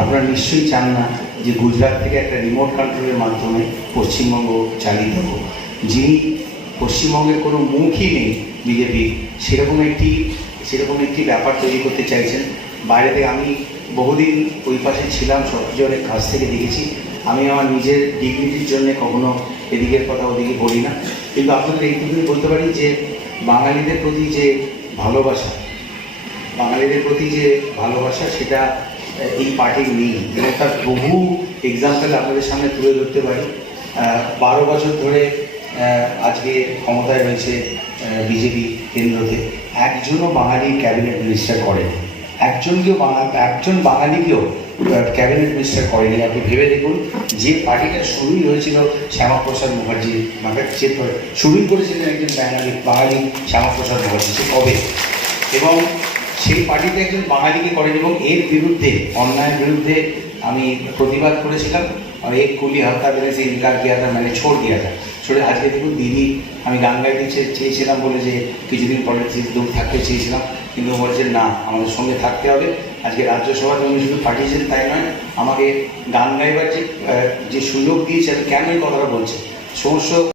আপনারা নিশ্চয়ই চান না যে গুজরাট থেকে একটা রিমোট কন্ট্রোলের মাধ্যমে পশ্চিমবঙ্গ চালিত হোক। যিনি পশ্চিমবঙ্গের কোনো মুখই নেই বিজেপি, সেরকম একটি ব্যাপার তৈরি করতে চাইছেন। বাইরে থেকে আমি বহুদিন ওই পাশে ছিলাম, সব কিছু অনেক কাছ থেকে দেখেছি। আমি আমার নিজের ডিগনিটির জন্য কখনো এদিকের কথা ওদিকে বলি না, কিন্তু আপনাদের এইটুকুই বলতে পারি যে বাঙালিদের প্রতি যে ভালোবাসা সেটা এই পার্টির নেই, এবং তার বহু এক্সাম্পল আপনাদের সামনে তুলে ধরতে পারি। 12 বছর ধরে আজকে ক্ষমতায় রয়েছে বিজেপি কেন্দ্রতে, একজনও বাঙালি ক্যাবিনেট মিনিস্টার করেনি, একজন বাঙালিকেও ক্যাবিনেট মিনিস্টার করেনি। আপনি ভেবে দেখুন, যে পার্টিটা শুরুই হয়েছিল শ্যামাপ্রসাদ মুখার্জির শুরুই করেছিলেন একজন বাঙালি শ্যামাপ্রসাদ মুখার্জি, সে কবে, এবং সেই পার্টিতে একজন বাঙালিকে করেন। এবং এর বিরুদ্ধে, অন্যায়ের বিরুদ্ধে আমি প্রতিবাদ করেছিলাম। আর এক কুলি হত্যা করেছে, ইনকার কিয়া থা, মানে ছোড় দিয়া থা। ছোড়ে আজকে দেখুন দিদি, আমি গান গাইতে চেয়েছিলাম বলে যে কিছুদিন পলিটিক্স দূর থাকতে চেয়েছিলাম, কিন্তু বলছে না, আমাদের সঙ্গে থাকতে হবে। আজকে রাজ্যসভাতে উনি শুধু পাঠিয়েছেন তাই নয়, আমাকে গান গাইবার যে সুযোগ দিয়েছে, আমি কেন এই কথাটা বলছি, সমস্ত